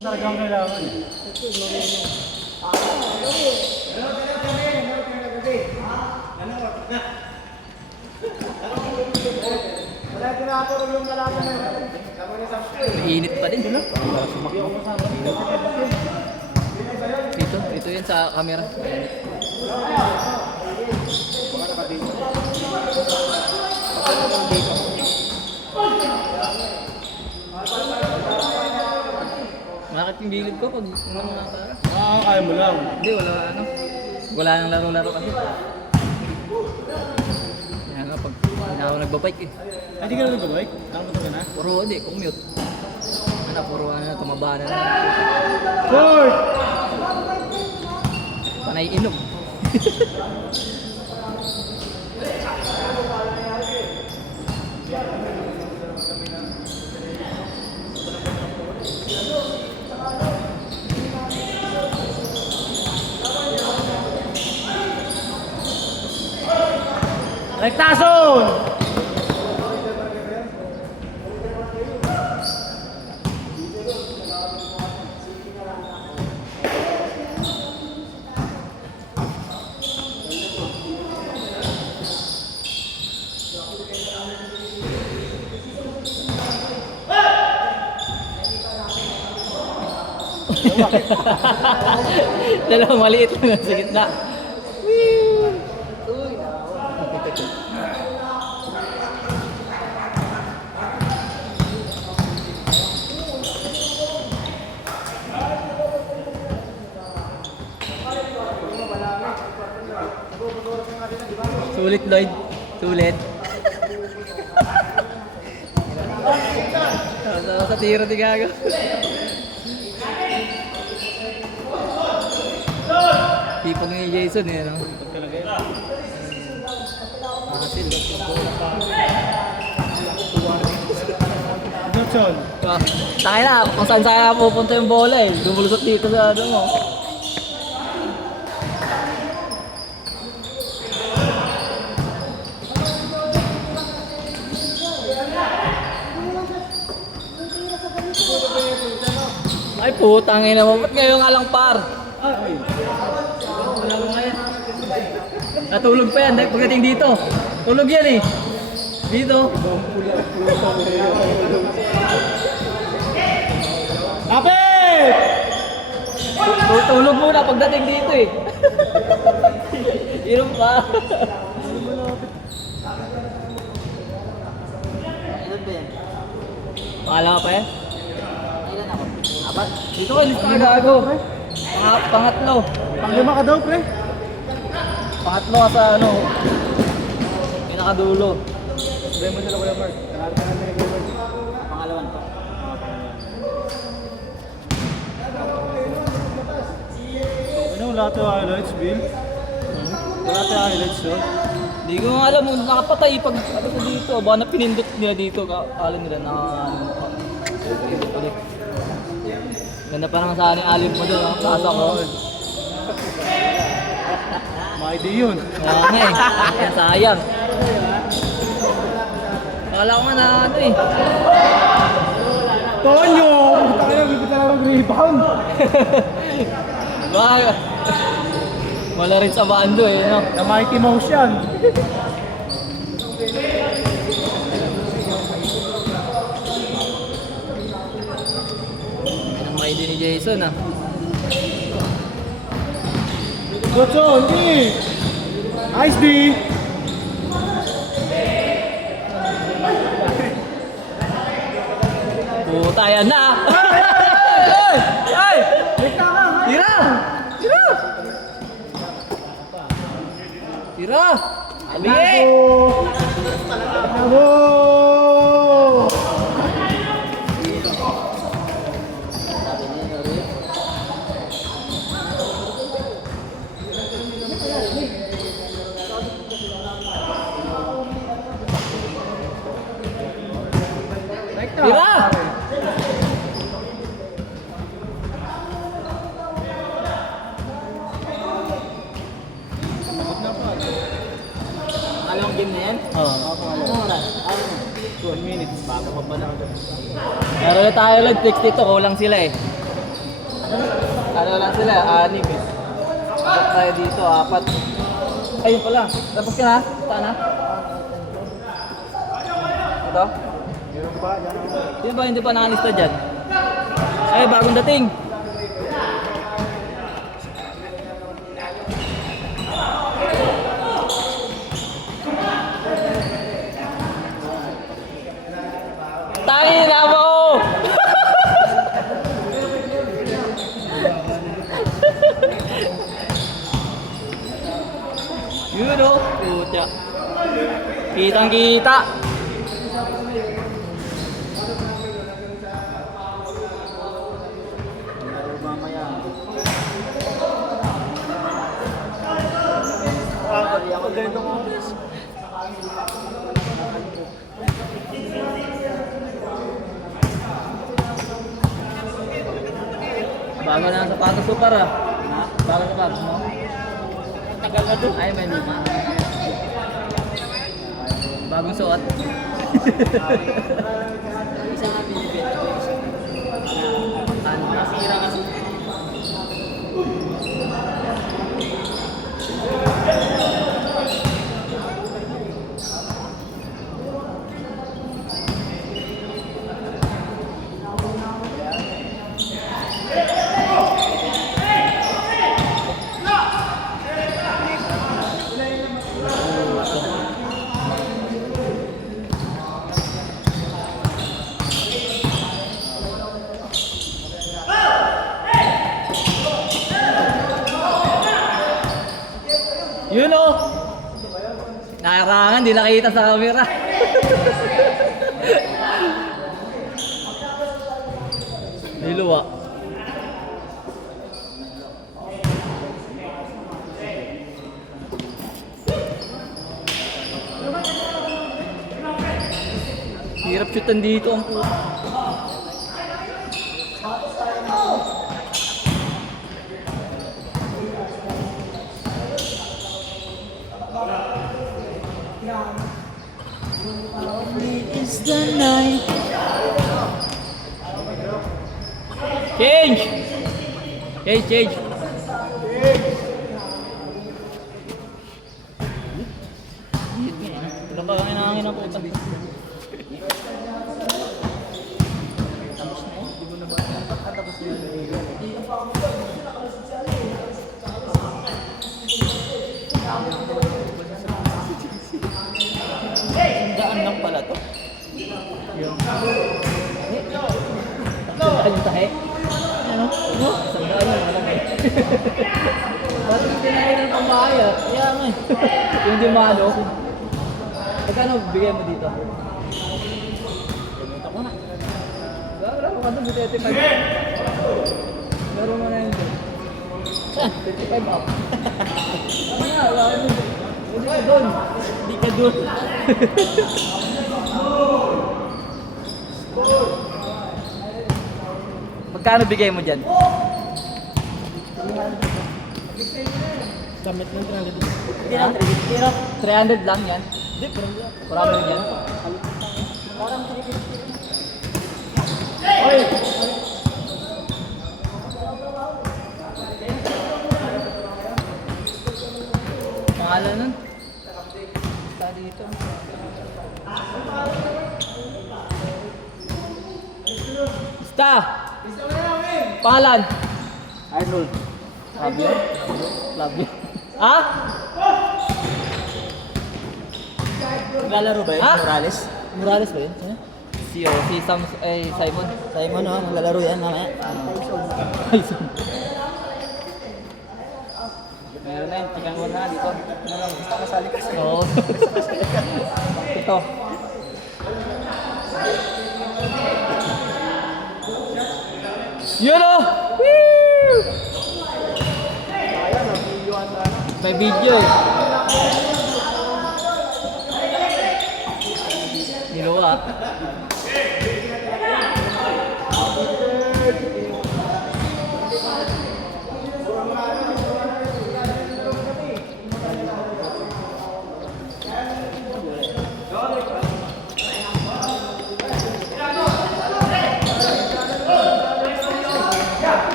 Talagang kailangan eh. Init pa din, no? Ito yun sa camera. Bakit yung bilid ko pag nakakara? Kaya mo lang. Hindi, wala ano. Wala nang laro-laro kasi. Kaya nga pag hindi ako nagbabike eh. Ay, di ka na nag-bike? Tama ka na? Puro hindi, commute. Ano, puro ano, tumaba na lang. Short! Panay inom. Rektason! Dalawang maliit lang sa gitna. Sulit, Lloyd. Sulit. Sa tiro di gago. Tipong ni Jason eh, no? Asil. Johnson. Takay na, kung saan saan pupunta yung bola eh. Lumulusot dito sa ano mo. Ay putang ina mo, ba't ngayon nga lang par? Ay. Wala mo ngayon. Natulog pa yan, pagdating dito. Tulog yan eh. Dito. Lapit! Tulog muna pagdating dito eh. Inom pa. Ilan ba yan? Pakala ka pa yan? Ilan ako? Apat? Dito kayo, lista ka gago. Pangatlo. Panglima ka daw, pre. Pangatlo ka sa ano. Pinakadulo. Sabihin mo sila Kuya Mark. Nakalimutan na Kuya Mark. Pangalawan to. Ano, lahat yung highlights, Bill? Lahat yung highlights, no? Hindi ko nga alam, nakapatay pag ano ko dito. Baka na pinindot nila dito. Kala nila na pinindot ulit. Ganda pa naman sa aning alim mo doon. Kasa ko. Ma-ID yun. Kaya nga eh. Kaya sayang. Kala ko nga na ano eh. Tonyo! Puta kayo, bibita lang mag-rebound. Baka wala rin sa bando eh. No? Na Mighty Mouse yan. Yan ang may din ni Jason ah. Johnson, hindi! Ice D! Puta yan na! Ay! Tira! Tira! Tira! Abige! Bravo! Tira! Alam game na yan? Oo. Ano oras? 1 minutes, bago pa pala. Pero tayo lang 60 to, kulang sila eh. Ano lang sila, 6 eh. Tapos tayo dito, 4. Ayun pala, tapos ka na? Saan na? Ito? Meron pa, yan ang... Hindi pa nakalista dyan? Ay, bagong dating. Tayo na mo! Yun o, puta. Kitang kita. Mamaya. Pag ganitong oras. Bago na ang sapatos ko para. Bago sa sapatos mo. Tagal na doon. Ay, may 5. Bagong suot. Isa nga binibenta ko isa. Ano? Nasira kasi. Yun o! Nakarangan, di nakita sa camera. Niluwa. Hirap shootan dito ang puta. Is the night. Change! Change! Ito pa kami nangangin ang puta. Tapos na eh. Di mo na ba? Tapos na yun. Daan lang pala to. Sandaan yung tahe. Ano? Sandaan yung malaki. Ba't hindi na ng pambahay ah? Kaya nga eh. Yung dimano. Magkano bigay mo dito? Ganito ko na. Gagawin ko ka doon, 35. Laro mo na yun doon. Saan? 35 up. Ano nga, wala mo. Hindi ka doon. Hindi ka doon. Magkano bigay mo dyan? Damit ng 300 lang yan. Hindi, 400 yan. Parang Pangalan nun? Sa dito. Basta! Pangalan? Idol. Flavio? Flavio. Ha? Naglalaro ba yun? Ha? Morales? Morales ba yun? Sino? Si Sam, Simon. Simon, no? Maglalaro yan mamaya. Tyson. Meron na yun. Tingnan mo na dito. Ano lang, basta kasali kasi. Oo. Ito. Yun o! May video eh. Niluwa.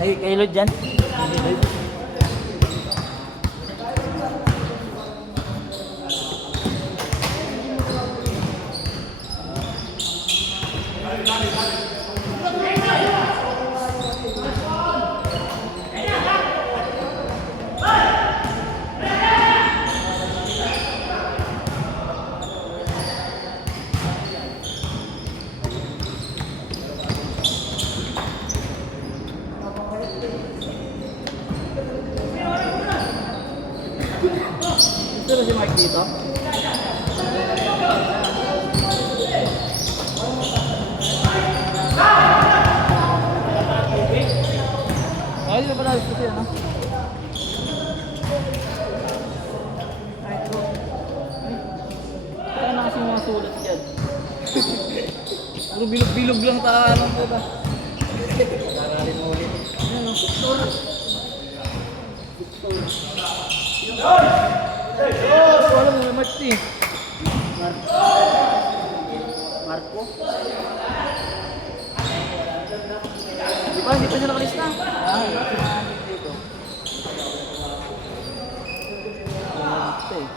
Nagkikailod dyan. Gusto na si Mark dito? Ay, di ba pala gusto siya, no? Kaya na kasi mga sulat dyan. Puro bilog-bilog lang tayo ng puta. Karalin mo ulit. Ayan, no? Victor. Wala mo na match eh. Marco? Di ba? Hindi pa siya nakalista. Dito. Ito eh.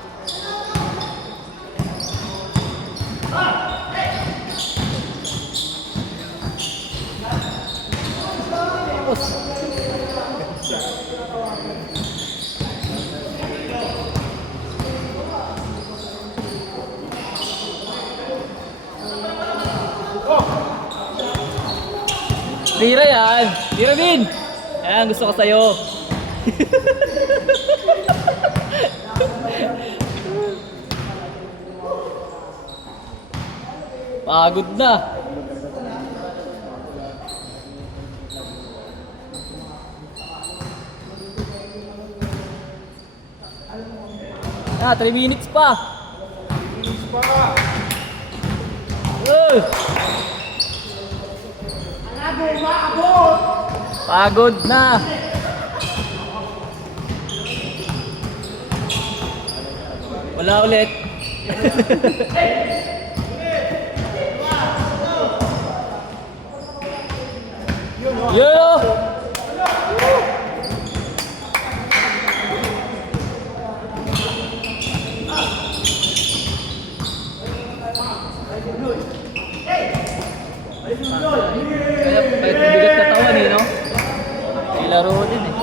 Tira yan! Tira din! Ayan, gusto ko sa'yo. Pagod na. Ah, 3 minutes pa. 3 minutes pa. Pagod na. Wala ulit. Yo! Kaya bigat katawan eh, no? May laro din eh.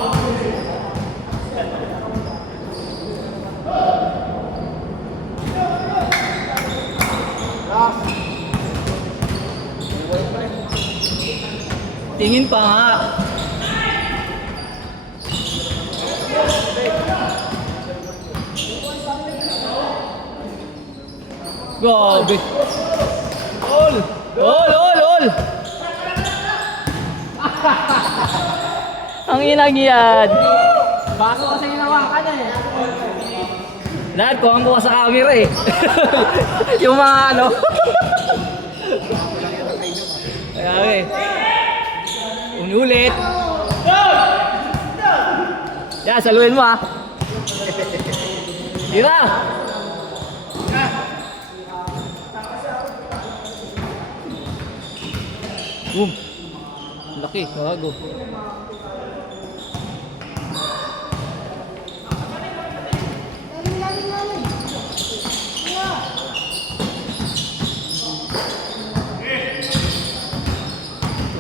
Tingin pa nga. Grabe. All! All! Ang inang yan. Bago kasi ginawa ka na eh. Lahat ko ang kuha sa camera eh. Yung mga ano. Kaya eh. Unulit. Yan, saluhin mo ah. Tira! Boom! Laki, kago.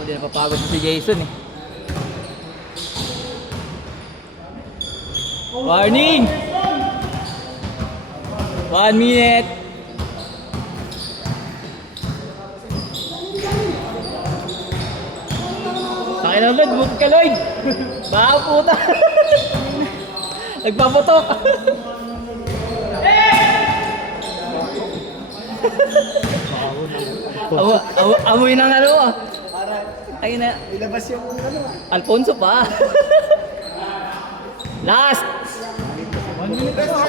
Hindi napapagod si Jason eh. Warning! 1 minute! Sakin na Lloyd, buti ka Lloyd! Baka puta! Nagpaputok! Amoy ng ano ah! Ay na. Ilabas yung ano. Alfonso pa. Last. 1 minute pa.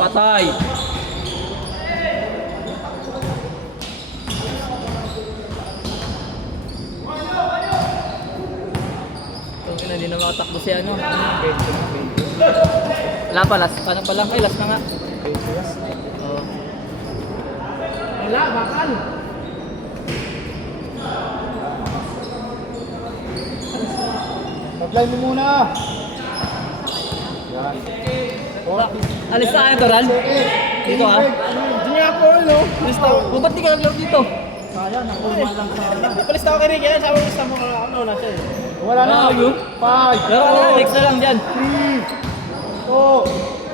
Patay. Hindi na makatakbo si ano. Wala pa, last. Paano pa lang? Ay, last na nga. Oo. Wala, bakal. Apply mo muna. Yan. Alis na kayo, Toral? Dito ah. Hindi nga po, no? Alis na. Ba't di ka naglaro dito? Sayang, nakulma lang sana. Palis na ako kay Ricky, sabi ko sa mga ano na siya eh. Wala na. Ah, yun. 5, Laro ka na, next na lang dyan. 3, 2,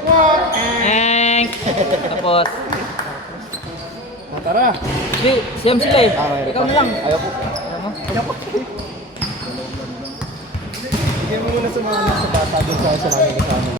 1. Eng! Tapos. Tara. Hindi, siyam sila eh. Ikaw na lang. Ayaw po. Ayaw mo? Bigyan mo muna sa mga bata doon sa namin kasama.